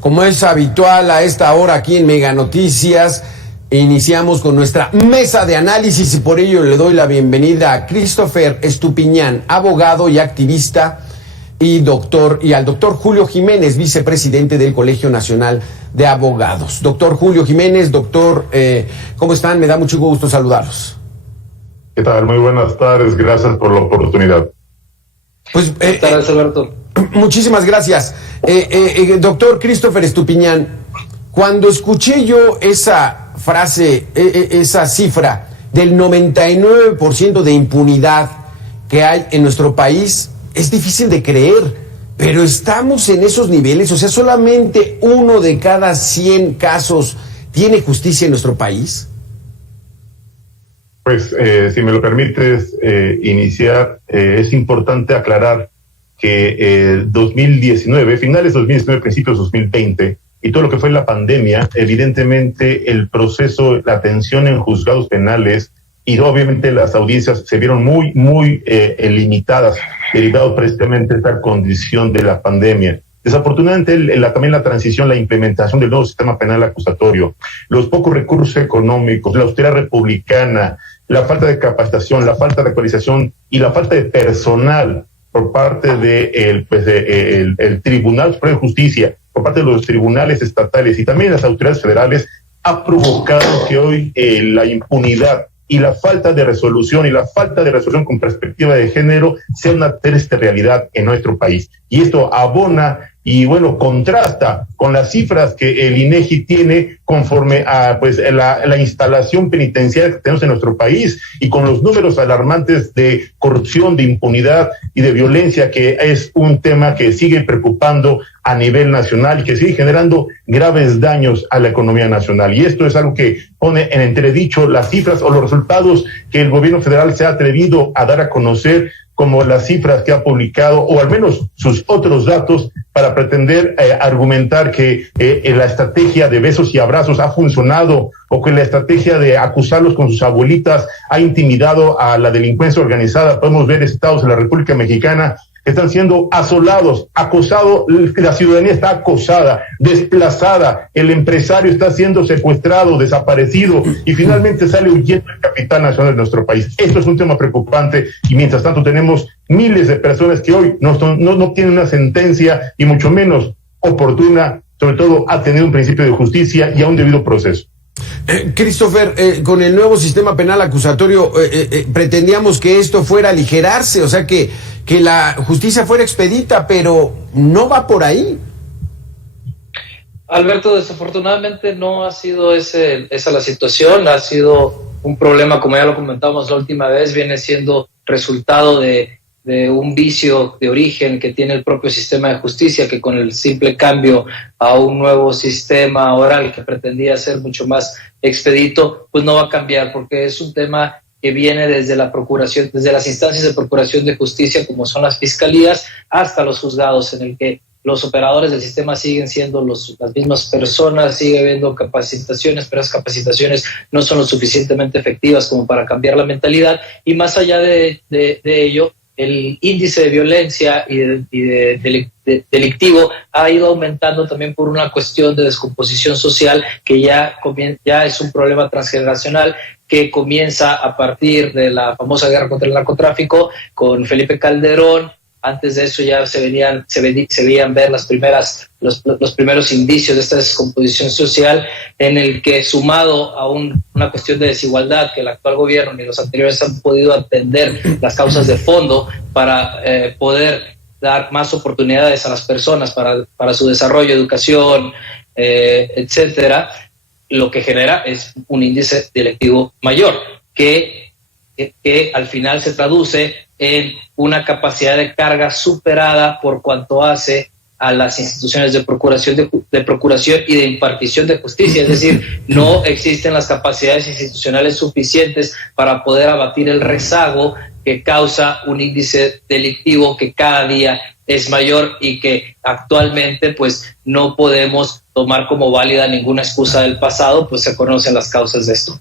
Como es habitual a esta hora aquí en Mega Noticias, iniciamos con nuestra mesa de análisis y por ello le doy la bienvenida a Christopher Estupiñán, abogado y activista, y al doctor Julio Jiménez, vicepresidente del Colegio Nacional de Abogados. Doctor Julio Jiménez, ¿cómo están? Me da mucho gusto saludarlos. ¿Qué tal? Muy buenas tardes, gracias por la oportunidad. Pues, buenas tardes, Alberto. Muchísimas gracias. Doctor Christopher Estupiñán, cuando escuché yo esa frase, esa cifra del 99% de impunidad que hay en nuestro país, es difícil de creer, pero estamos en esos niveles, o sea, solamente 1 de cada 100 casos tiene justicia en nuestro país. Pues, si me lo permites iniciar, es importante aclarar que 2019, finales de 2019, principios de 2020, y todo lo que fue la pandemia, evidentemente el proceso, la atención en juzgados penales y obviamente las audiencias se vieron muy limitadas, derivado precisamente de esta condición de la pandemia. Desafortunadamente, también la transición, la implementación del nuevo sistema penal acusatorio, los pocos recursos económicos, la austeridad republicana, la falta de capacitación, la falta de actualización y la falta de personal por parte del Tribunal Supremo de Justicia, por parte de los tribunales estatales y también las autoridades federales, ha provocado que hoy la impunidad y la falta de resolución con perspectiva de género sea una triste realidad en nuestro país. Y esto abona y contrasta con las cifras que el INEGI tiene conforme a la instalación penitenciaria que tenemos en nuestro país y con los números alarmantes de corrupción, de impunidad y de violencia, que es un tema que sigue preocupando a nivel nacional y que sigue generando graves daños a la economía nacional. Y esto es algo que pone en entredicho las cifras o los resultados que el gobierno federal se ha atrevido a dar a conocer, como las cifras que ha publicado, o al menos sus otros datos, para pretender argumentar que la estrategia de besos y abrazos ha funcionado, o que la estrategia de acusarlos con sus abuelitas ha intimidado a la delincuencia organizada. Podemos ver estados de la República Mexicana que están siendo asolados, acosados, la ciudadanía está acosada, desplazada, el empresario está siendo secuestrado, desaparecido, y finalmente sale huyendo el capital nacional de nuestro país. Esto es un tema preocupante, y mientras tanto tenemos miles de personas que hoy no tienen una sentencia, y mucho menos oportuna, sobre todo a tener un principio de justicia y a un debido proceso. Christopher, con el nuevo sistema penal acusatorio pretendíamos que esto fuera a aligerarse, o sea que la justicia fuera expedita, pero no va por ahí. Alberto, desafortunadamente no ha sido esa la situación, ha sido un problema, como ya lo comentábamos la última vez, viene siendo resultado de un vicio de origen que tiene el propio sistema de justicia, que con el simple cambio a un nuevo sistema oral que pretendía ser mucho más expedito, pues no va a cambiar, porque es un tema que viene desde la procuración, desde las instancias de procuración de justicia, como son las fiscalías, hasta los juzgados, en el que los operadores del sistema siguen siendo las mismas personas, sigue habiendo capacitaciones, pero esas capacitaciones no son lo suficientemente efectivas como para cambiar la mentalidad, y más allá de ello, el índice de violencia y de delictivo ha ido aumentando también por una cuestión de descomposición social que ya es un problema transgeneracional que comienza a partir de la famosa guerra contra el narcotráfico con Felipe Calderón. Antes de eso ya se veían ver los primeros indicios de esta descomposición social, en el que, sumado a una cuestión de desigualdad que el actual gobierno ni los anteriores han podido atender las causas de fondo para poder dar más oportunidades a las personas para su desarrollo, educación, etcétera, lo que genera es un índice delictivo mayor que al final se traduce en una capacidad de carga superada por cuanto hace a las instituciones de procuración y de impartición de justicia. Es decir, no existen las capacidades institucionales suficientes para poder abatir el rezago que causa un índice delictivo que cada día es mayor y que actualmente pues no podemos tomar como válida ninguna excusa del pasado, pues se conocen las causas de esto.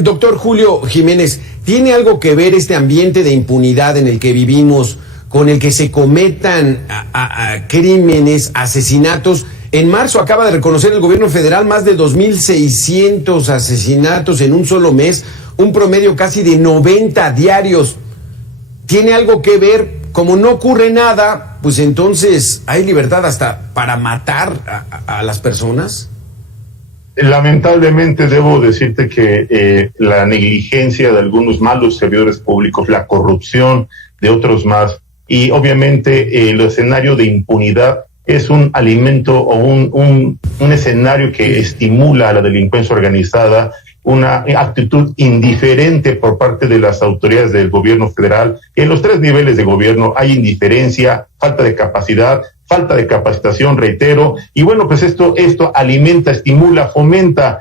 Doctor Julio Jiménez, ¿tiene algo que ver este ambiente de impunidad en el que vivimos con el que se cometan crímenes, asesinatos En marzo acaba de reconocer el gobierno federal más de 2,600 asesinatos en un solo mes, un promedio casi de 90 diarios. ¿Tiene algo que ver? Como no ocurre nada, pues entonces hay libertad hasta para matar a las personas. Lamentablemente debo decirte que la negligencia de algunos malos servidores públicos, la corrupción de otros más, y obviamente el escenario de impunidad es un alimento o un escenario que estimula a la delincuencia organizada, una actitud indiferente por parte de las autoridades del gobierno federal. En los 3 niveles de gobierno hay indiferencia, falta de capacidad, falta de capacitación, reitero, y bueno, pues esto alimenta, estimula, fomenta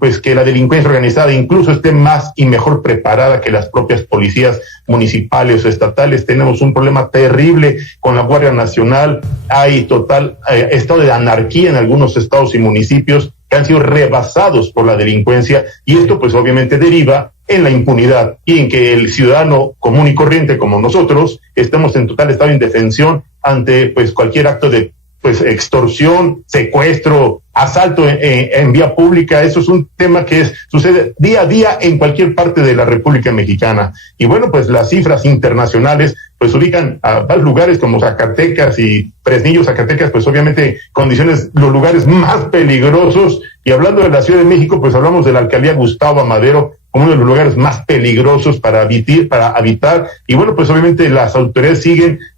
pues que la delincuencia organizada incluso esté más y mejor preparada que las propias policías municipales o estatales. Tenemos un problema terrible con la Guardia Nacional, hay total estado de anarquía en algunos estados y municipios que han sido rebasados por la delincuencia, y esto pues obviamente deriva en la impunidad y en que el ciudadano común y corriente como nosotros estemos en total estado de indefensión ante pues cualquier acto de pues extorsión, secuestro, asalto en vía pública. Eso es un tema que sucede día a día en cualquier parte de la República Mexicana. Y bueno, pues las cifras internacionales pues ubican a varios lugares como Zacatecas y Fresnillo, Zacatecas, pues obviamente condiciones, los lugares más peligrosos. Y hablando de la Ciudad de México, pues hablamos de la alcaldía Gustavo Amadero como uno de los lugares más peligrosos para habitar. Y bueno, pues obviamente las autoridades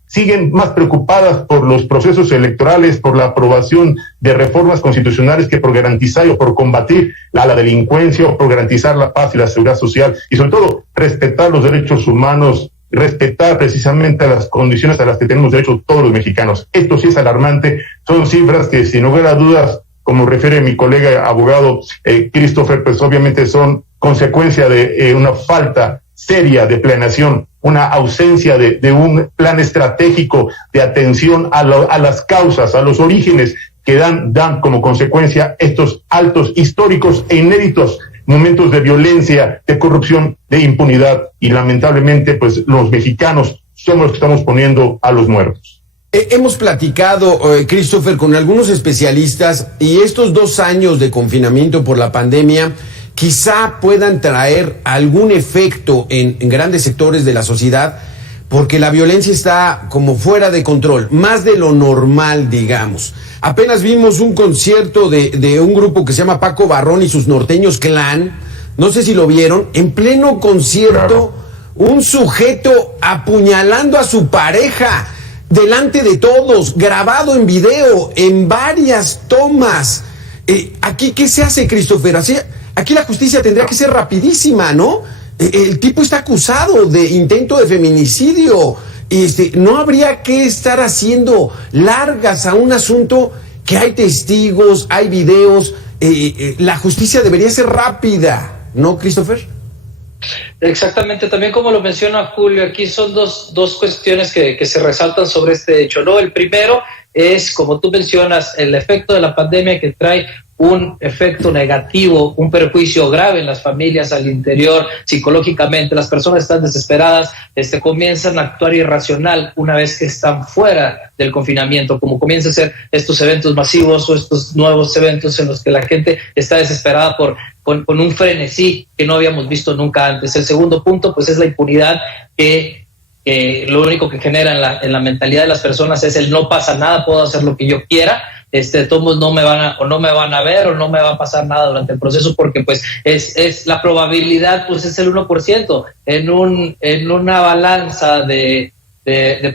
siguen más preocupadas por los procesos electorales, por la aprobación de reformas constitucionales que por garantizar o por combatir a la delincuencia o por garantizar la paz y la seguridad social, y sobre todo respetar los derechos humanos, respetar precisamente las condiciones a las que tenemos derecho todos los mexicanos. Esto sí es alarmante, son cifras que sin lugar a dudas, como refiere mi colega abogado Christopher, pues obviamente son consecuencia de una falta seria de planeación, una ausencia de un plan estratégico de atención a las causas, a los orígenes que dan como consecuencia estos altos históricos e inéditos momentos de violencia, de corrupción, de impunidad, y lamentablemente pues los mexicanos somos los que estamos poniendo a los muertos. Hemos platicado, Christopher, con algunos especialistas, y estos 2 años de confinamiento por la pandemia quizá puedan traer algún efecto en grandes sectores de la sociedad, porque la violencia está como fuera de control, más de lo normal, digamos. Apenas vimos un concierto de un grupo que se llama Paco Barrón y sus Norteños Clan, no sé si lo vieron, en pleno concierto, un sujeto apuñalando a su pareja delante de todos, grabado en video, en varias tomas. Aquí, ¿qué se hace, Christopher? Aquí la justicia tendría que ser rapidísima, ¿no? El tipo está acusado de intento de feminicidio. No habría que estar haciendo largas a un asunto que hay testigos, hay videos. La justicia debería ser rápida, ¿no, Christopher? Exactamente, también como lo menciona Julio, aquí son dos cuestiones que se resaltan sobre este hecho, ¿no? El primero es, como tú mencionas, el efecto de la pandemia, que trae un efecto negativo, un perjuicio grave en las familias al interior, psicológicamente. Las personas están desesperadas, comienzan a actuar irracional una vez que están fuera del confinamiento, como comienzan a ser estos eventos masivos o estos nuevos eventos en los que la gente está desesperada con un frenesí que no habíamos visto nunca antes. El segundo punto, pues, es la impunidad, que lo único que genera en la mentalidad de las personas es el no pasa nada, puedo hacer lo que yo quiera. Todos no me van a ver o no me va a pasar nada durante el proceso, porque pues es la probabilidad, pues es el 1%. En una balanza de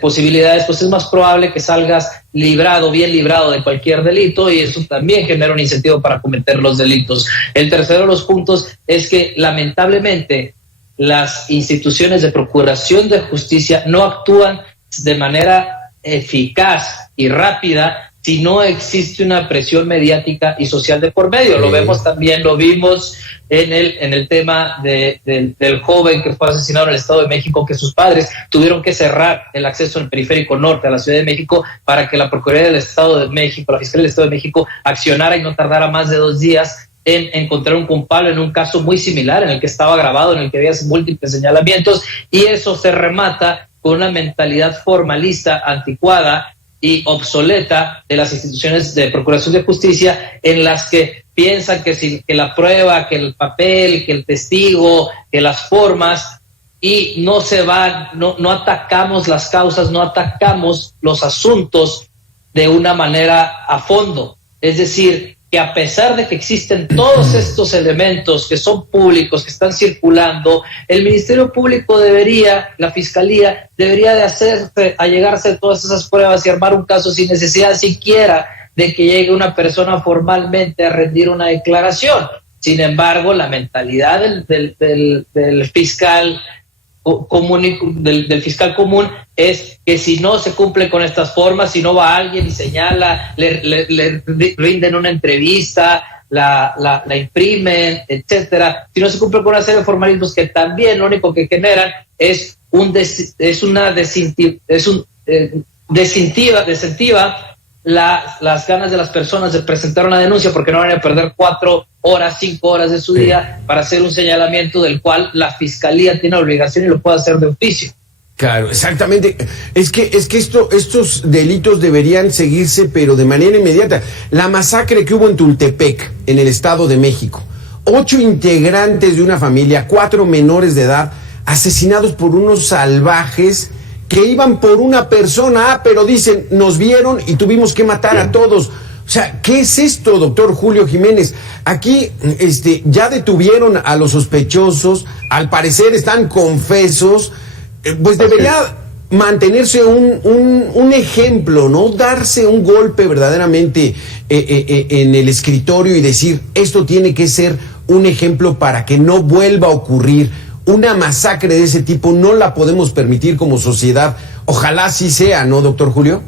posibilidades, pues es más probable que salgas bien librado de cualquier delito, y eso también genera un incentivo para cometer los delitos. El tercero de los puntos es que lamentablemente las instituciones de procuración de justicia no actúan de manera eficaz y rápida si no existe una presión mediática y social de por medio. Lo vemos también, lo vimos en el tema del joven que fue asesinado en el Estado de México, que sus padres tuvieron que cerrar el acceso al periférico norte a la Ciudad de México para que la Procuraduría del Estado de México, la Fiscalía del Estado de México, accionara y no tardara más de 2 días en encontrar un culpable en un caso muy similar, en el que estaba grabado, en el que había múltiples señalamientos, y eso se remata con una mentalidad formalista, anticuada, y obsoleta de las instituciones de procuración de justicia, en las que piensan que la prueba, que el papel, que el testigo, que las formas, y no atacamos las causas, no atacamos los asuntos de una manera a fondo. Es decir, que a pesar de que existen todos estos elementos que son públicos, que están circulando, el Ministerio Público la Fiscalía debería de allegarse de todas esas pruebas y armar un caso sin necesidad siquiera de que llegue una persona formalmente a rendir una declaración. Sin embargo, la mentalidad del fiscal común, del fiscal común, es que si no se cumple con estas formas, si no va alguien y señala, le rinden una entrevista, la imprimen, etcétera, si no se cumple con una serie de formalismos que también lo único que generan desincentiva las ganas de las personas de presentar una denuncia, porque no van a perder 4 horas, 5 horas de su día para hacer un señalamiento del cual la Fiscalía tiene obligación y lo puede hacer de oficio. Claro, exactamente. Es que estos delitos deberían seguirse, pero de manera inmediata. La masacre que hubo en Tultepec, en el Estado de México. 8 integrantes de una familia, 4 menores de edad, asesinados por unos salvajes que iban por una persona, pero dicen, nos vieron y tuvimos que matar a todos. O sea, ¿qué es esto, doctor Julio Jiménez? Aquí ya detuvieron a los sospechosos, al parecer están confesos, pues debería mantenerse un ejemplo, ¿no? Darse un golpe verdaderamente en el escritorio y decir, esto tiene que ser un ejemplo para que no vuelva a ocurrir. Una masacre de ese tipo no la podemos permitir como sociedad. Ojalá así sea, ¿no, doctor Julio?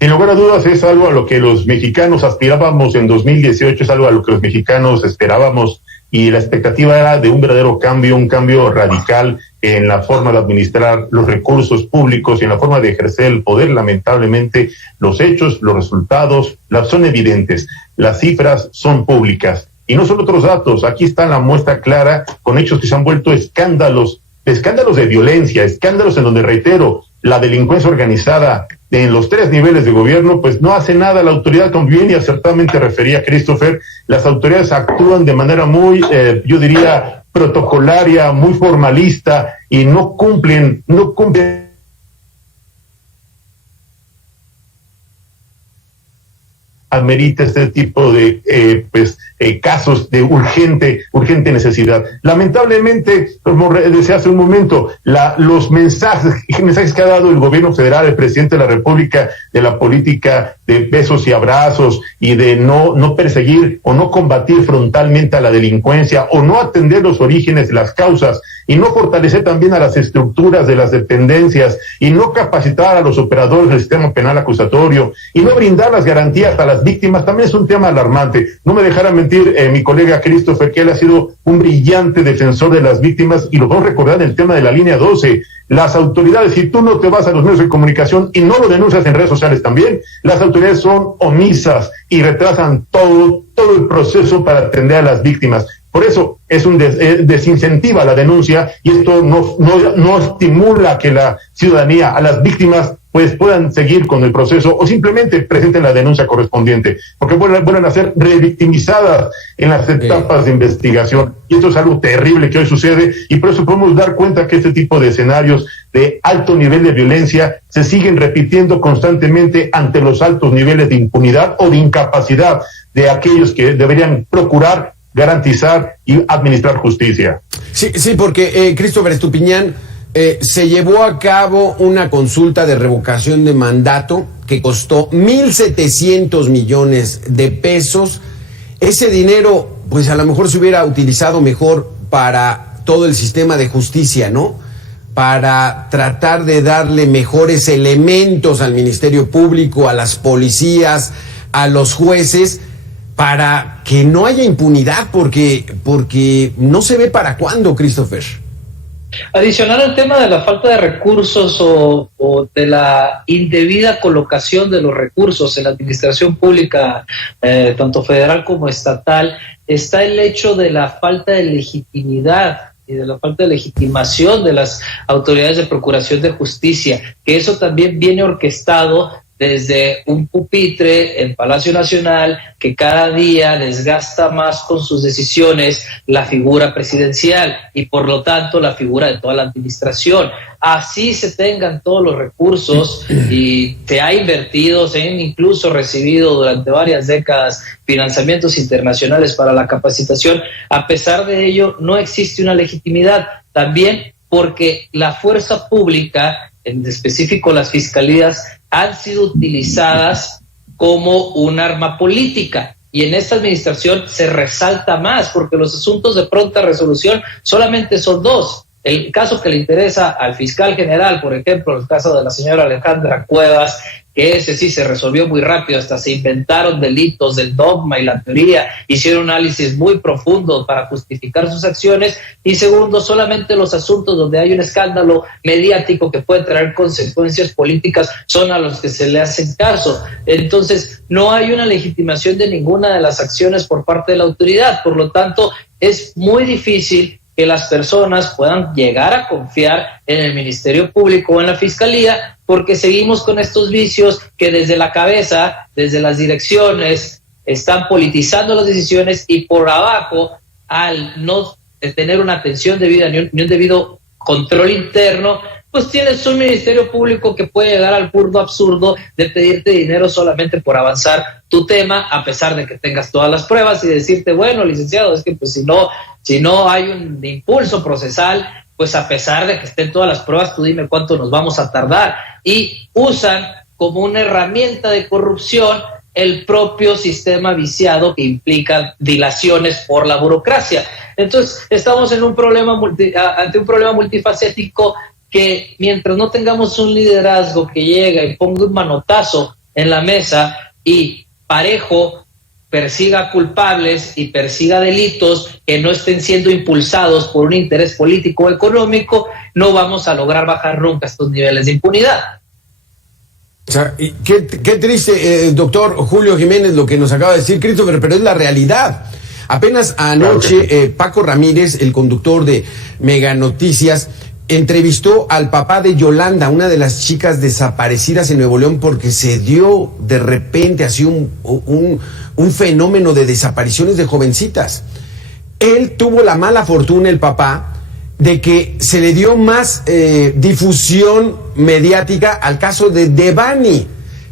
Sin lugar a dudas, es algo a lo que los mexicanos aspirábamos en 2018, es algo a lo que los mexicanos esperábamos, y la expectativa era de un verdadero cambio, un cambio radical en la forma de administrar los recursos públicos y en la forma de ejercer el poder. Lamentablemente, los hechos, los resultados son evidentes, las cifras son públicas. Y no son otros datos, aquí está la muestra clara, con hechos que se han vuelto escándalos de violencia, escándalos en donde, reitero, la delincuencia organizada en los 3 niveles de gobierno, pues no hace nada. La autoridad, como bien y acertadamente refería Christopher, las autoridades actúan de manera muy, yo diría, protocolaria, muy formalista, y no cumplen amerita este tipo de casos de urgente necesidad. Lamentablemente, como decía hace un momento, los mensajes que ha dado el gobierno federal, el presidente de la República, de la política de besos y abrazos y de no perseguir o no combatir frontalmente a la delincuencia, o no atender los orígenes, las causas, y no fortalecer también a las estructuras de las dependencias, y no capacitar a los operadores del sistema penal acusatorio, y no brindar las garantías a las víctimas, también es un tema alarmante. No me dejará mentir mi colega Christopher, que él ha sido un brillante defensor de las víctimas, y lo vamos a recordar en el tema de la línea 12. Las autoridades, si tú no te vas a los medios de comunicación y no lo denuncias en redes sociales también, las autoridades son omisas y retrasan todo el proceso para atender a las víctimas. Por eso es desincentiva la denuncia, y esto no estimula que la ciudadanía, a las víctimas, pues puedan seguir con el proceso o simplemente presenten la denuncia correspondiente, porque vuelven a ser revictimizadas en las etapas de investigación. Y esto es algo terrible que hoy sucede, y por eso podemos dar cuenta que este tipo de escenarios de alto nivel de violencia se siguen repitiendo constantemente ante los altos niveles de impunidad o de incapacidad de aquellos que deberían procurar, garantizar y administrar justicia. Sí, porque Christopher Estupiñán, se llevó a cabo una consulta de revocación de mandato que costó 1,700 millones de pesos. Ese dinero, pues a lo mejor se hubiera utilizado mejor para todo el sistema de justicia, ¿no? Para tratar de darle mejores elementos al Ministerio Público, a las policías, a los jueces, para que no haya impunidad, porque no se ve para cuándo, Christopher. Adicional al tema de la falta de recursos o de la indebida colocación de los recursos en la administración pública, tanto federal como estatal, está el hecho de la falta de legitimidad y de la falta de legitimación de las autoridades de procuración de justicia, que eso también viene orquestado desde un pupitre en Palacio Nacional que cada día desgasta más con sus decisiones la figura presidencial y por lo tanto la figura de toda la administración. Así se tengan todos los recursos y se ha invertido, se han incluso recibido durante varias décadas financiamientos internacionales para la capacitación. A pesar de ello, no existe una legitimidad. También porque la fuerza pública, en específico las fiscalías, han sido utilizadas como un arma política. Y en esta administración se resalta más, porque los asuntos de pronta resolución solamente son dos. El caso que le interesa al fiscal general, por ejemplo, el caso de la señora Alejandra Cuevas, que ese sí se resolvió muy rápido, hasta se inventaron delitos del dogma y la teoría, hicieron un análisis muy profundo para justificar sus acciones. Y segundo, solamente los asuntos donde hay un escándalo mediático que puede traer consecuencias políticas son a los que se le hacen caso. Entonces, no hay una legitimación de ninguna de las acciones por parte de la autoridad. Por lo tanto, es muy difícil que las personas puedan llegar a confiar en el Ministerio Público o en la Fiscalía, porque seguimos con estos vicios que desde la cabeza, desde las direcciones, están politizando las decisiones, y por abajo, al no tener una atención debida ni un debido control interno, pues tienes un Ministerio Público que puede llegar al burdo absurdo de pedirte dinero solamente por avanzar tu tema, a pesar de que tengas todas las pruebas, y decirte, bueno, licenciado, es que pues si no hay un impulso procesal, pues a pesar de que estén todas las pruebas, tú dime cuánto nos vamos a tardar. Y usan como una herramienta de corrupción el propio sistema viciado que implica dilaciones por la burocracia. Entonces, estamos en ante un problema multifacético que, mientras no tengamos un liderazgo que llega y ponga un manotazo en la mesa y parejo persiga culpables y persiga delitos que no estén siendo impulsados por un interés político o económico, no vamos a lograr bajar nunca estos niveles de impunidad. O sea, qué triste, doctor Julio Jiménez, lo que nos acaba de decir Christopher, pero es la realidad. Apenas anoche, Paco Ramírez, el conductor de Mega Noticias, entrevistó al papá de Yolanda, una de las chicas desaparecidas en Nuevo León, porque se dio de repente así un fenómeno de desapariciones de jovencitas. Él tuvo la mala fortuna, el papá, de que se le dio más difusión mediática al caso de Devani.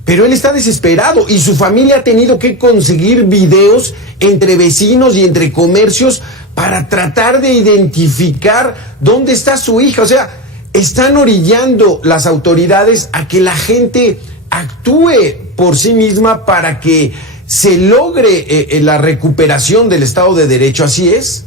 Pero él está desesperado y su familia ha tenido que conseguir videos entre vecinos y entre comercios para tratar de identificar dónde está su hija. O sea, están orillando las autoridades a que la gente actúe por sí misma para que se logre la recuperación del Estado de Derecho. ¿Así es?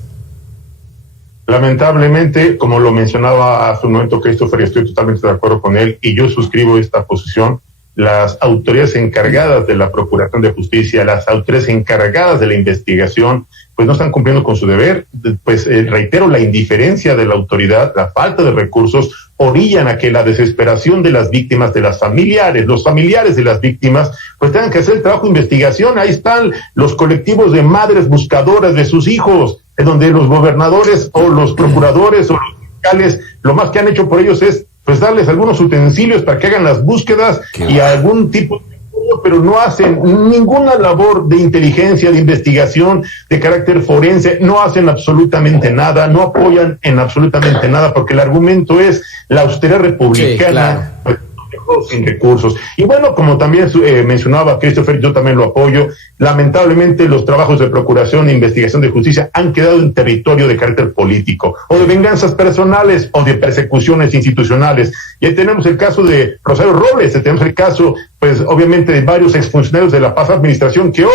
Lamentablemente, como lo mencionaba hace un momento Christopher, y estoy totalmente de acuerdo con él, y yo suscribo esta posición, las autoridades encargadas de la Procuración de Justicia, las autoridades encargadas de la investigación, pues no están cumpliendo con su deber. Pues reitero, la indiferencia de la autoridad, la falta de recursos, orillan a que la desesperación de las víctimas, de las familiares, los familiares de las víctimas, pues tengan que hacer el trabajo de investigación. Ahí están los colectivos de madres buscadoras de sus hijos, en donde los gobernadores o los procuradores o los fiscales, lo más que han hecho por ellos es pues darles algunos utensilios para que hagan las búsquedas y algún tipo de, pero no hacen ninguna labor de inteligencia, de investigación, de carácter forense, no hacen absolutamente nada, no apoyan en absolutamente nada, porque el argumento es la austeridad republicana, sí, claro, sin recursos. Y bueno, como también mencionaba Christopher, yo también lo apoyo, lamentablemente los trabajos de procuración e investigación de justicia han quedado en territorio de carácter político, o de venganzas personales, o de persecuciones institucionales. Y ahí tenemos el caso de Rosario Robles, tenemos el caso, pues obviamente, de varios exfuncionarios de la pasada administración que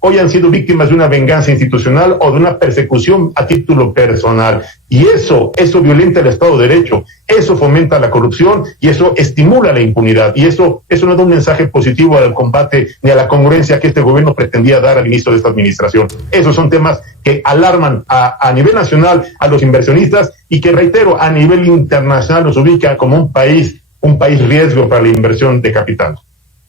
hoy han sido víctimas de una venganza institucional o de una persecución a título personal. Y eso violenta el Estado de Derecho, eso fomenta la corrupción y eso estimula la impunidad. Y eso no da un mensaje positivo al combate ni a la congruencia que este gobierno pretendía dar al inicio de esta administración. Esos son temas que alarman a nivel nacional a los inversionistas y que, reitero, a nivel internacional los ubica como un país riesgo para la inversión de capital.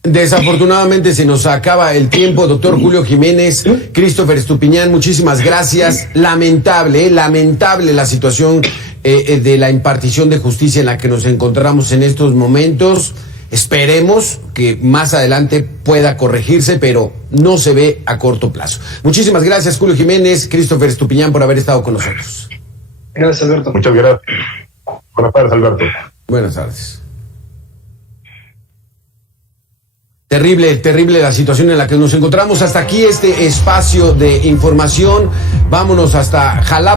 Desafortunadamente se nos acaba el tiempo, doctor Julio Jiménez, Christopher Estupiñán, muchísimas gracias. Lamentable la situación de la impartición de justicia en la que nos encontramos en estos momentos. Esperemos que más adelante pueda corregirse, pero no se ve a corto plazo. Muchísimas gracias, Julio Jiménez, Christopher Estupiñán, por haber estado con nosotros. Gracias, Alberto. Muchas gracias. Buenas tardes, Alberto. Buenas tardes. Terrible la situación en la que nos encontramos. Hasta aquí este espacio de información. Vámonos hasta Jalapa.